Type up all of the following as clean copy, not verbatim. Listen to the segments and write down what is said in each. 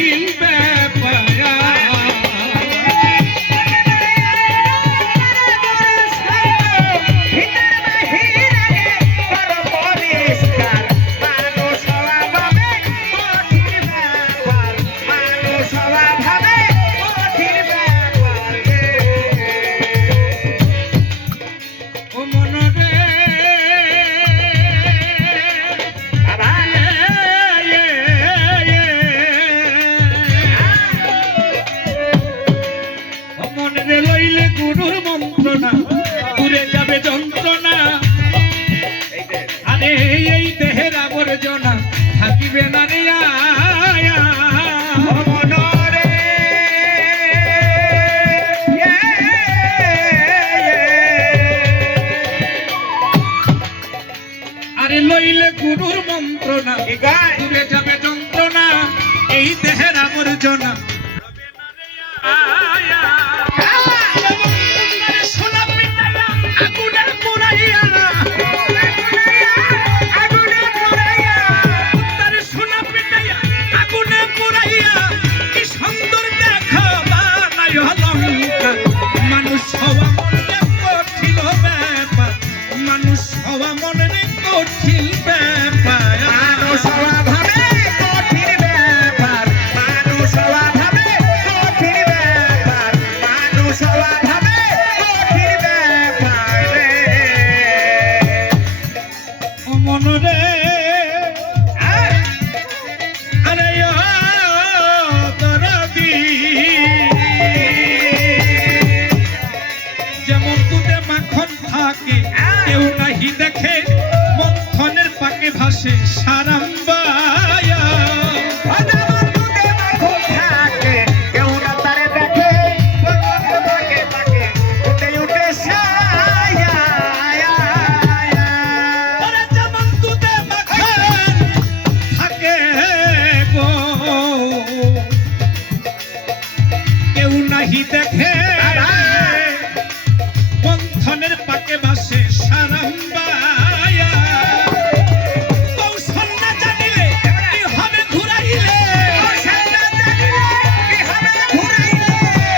কঠিন ব্যাপার লইলে গুরুর মন্ত্রণা দূরে যাবে যন্ত্রণা আরে এই দেহের আবর্জনা থাকিবে না রে আরে লইলে গুরুর মন্ত্রণা দূরে যাবে যন্ত্রণা এই দেহের আবর্জনা মানুষ হওয়া মনে কঠিন ব্যাপার মানুষ হওয়া মনে কঠিন ব্যাপার মানুষ হওয়া ভাবে কঠিন ব্যাপার মানুষ হওয়া ভাবে কঠিন ব্যাপার মানুষ হওয়া ভাবে কঠিন ব্যাপার ও মন রে কেউ নাহি দেখে মন্থনের পাকে ভাসে সারাম্বায়া কেউ না তারে দেখে পাকে পাকে উঠে উঠে ছায়া যেমন দুধে মাখন থাকে গো কেউ নাহি দেখে মন্থনের পাকে ভাসে সারাম্বায়া কৌশল না জানিলে কি হবে ঘুরাইলে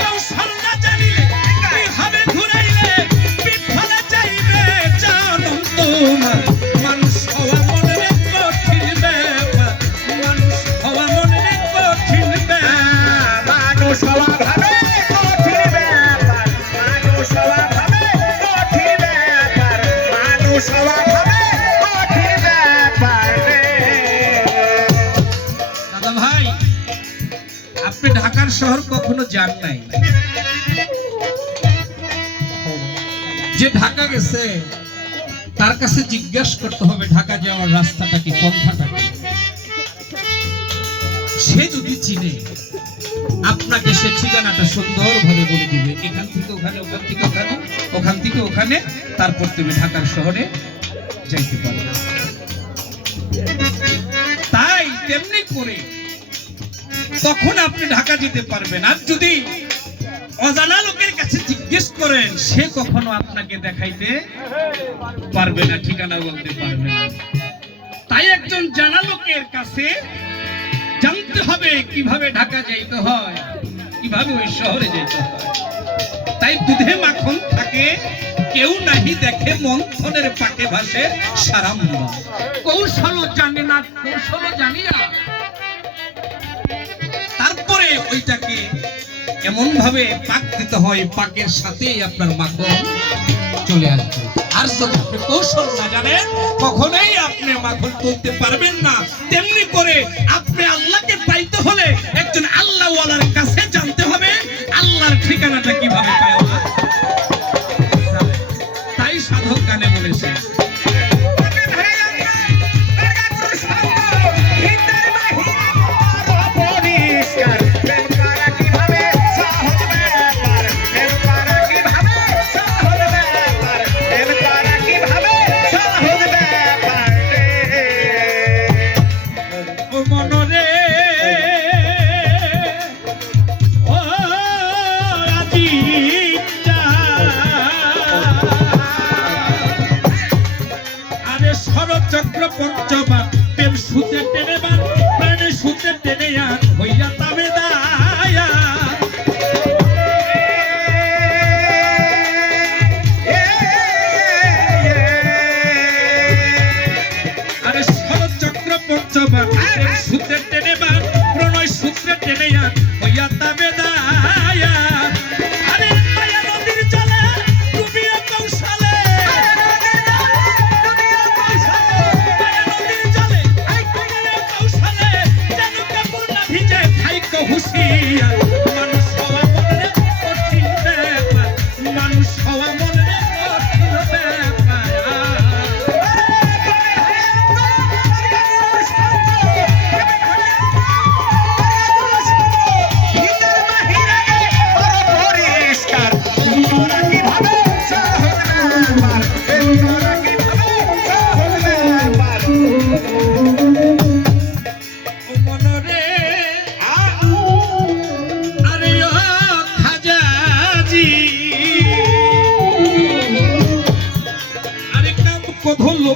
কৌশল না জানিলে কি হবে ঘুরাইলে বিফলে যাইবে জানুম তোমার মানুষ হওয়া মনে কঠিন ব্যাপার মানুষ হওয়া মনে কঠিন ব্যাপার মানুষ হওয়া ভাবে কঠিন ব্যাপার মানুষ হওয়া দাদা ভাই আপনি ঢাকার শহর কখনো যান নাই যে ঢাকা গেছে তার কাছে জিজ্ঞাসা করতে হবে ঢাকা যাওয়ার রাস্তাটা কি পন্থাটা কি সে যদি চিনে আপনাকে সে ঠিকানাটা সুন্দরভাবে বলে দিবে এখান থেকে ওখানে ওখান থেকে ওখানে ওখান থেকে ওখানে তারপর তুমি ঢাকার শহরে যাইতে পারো তাই তেমনি করে তখন আপনি ঢাকা যেতে পারবেন আর যদি অজানা লোকের কাছে জিজ্ঞেস করেন সে কখনো আপনাকে দেখাইতে পারবে না ঠিকানা বলতে পারবে না তাই একজন জানা লোকের কাছে জানতে হবে কিভাবে ঢাকা যাইতে হয় কিভাবে ওই শহরে যেতে হয় তাই দুধে মাখন থাকে কেউ নাহি দেখে মন্থনের পাকে ভাসে সারাম্বা কৌশল জানে না কৌশল জানি না তারপরে ওইটাকে এমন ভাবে পাক দিতে হয় পাকের সাথেই আপনার মাখন চলে আসবে আর যদি আপনি কৌশল না জানেন কখনোই আপনি মাখন তুলতে পারবেন না তেমনি করে আপনি আল্লাহকে পাইতে হলে একজন আল্লাহওয়ালার কাছে জানতে হবে আল্লাহর ঠিকানাটা কিভাবে পাওয়া তাই সাধক গানে বলেছে চক্র পঞ্চবা প্রেম সুতে টেনে বা প্রাণে সুতে টেনে আর হইয়া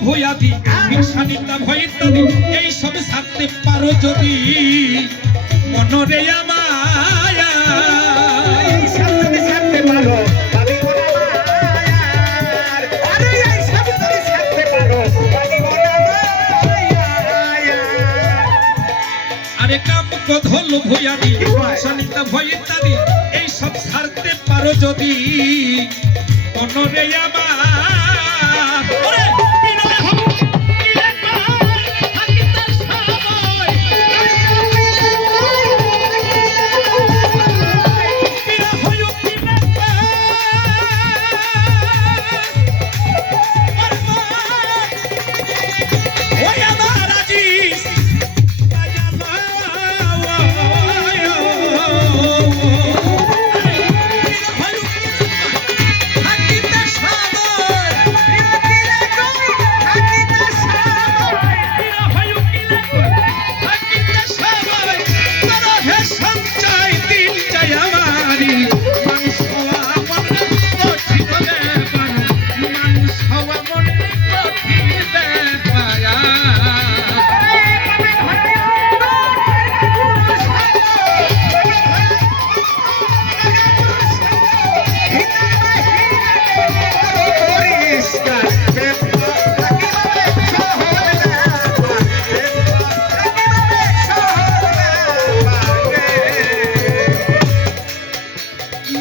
ভয়াদি হিংসা নিন্দা ভয় ইত্যাদি এই সব ছাড়তে পারো যদি মনরে আমায় এই সব যদি ছাড়তে পারো পাবি মোরা মায়ার। আরে এই সব যদি ছাড়তে পারো পাবি মোরা মায়ার। আরে কাম ক্রোধ লোভ ভয়াদি হিংসা নিন্দা ভয় ইত্যাদি এই সব ছাড়তে পারো যদি মনরে আমার ওরে বিনয় হও বিনয় থাকিতে সময় বিনয় হও বিনয় ওই আমার আজিজ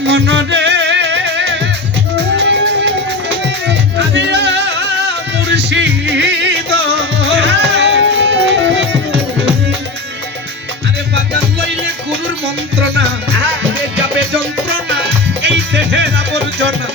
মনরে আদিয়া মুর্শিদ আরে বাজার লইলে গুরুর মন্ত্রণা যাবে যন্ত্রণা এই দেহের আবর্জনা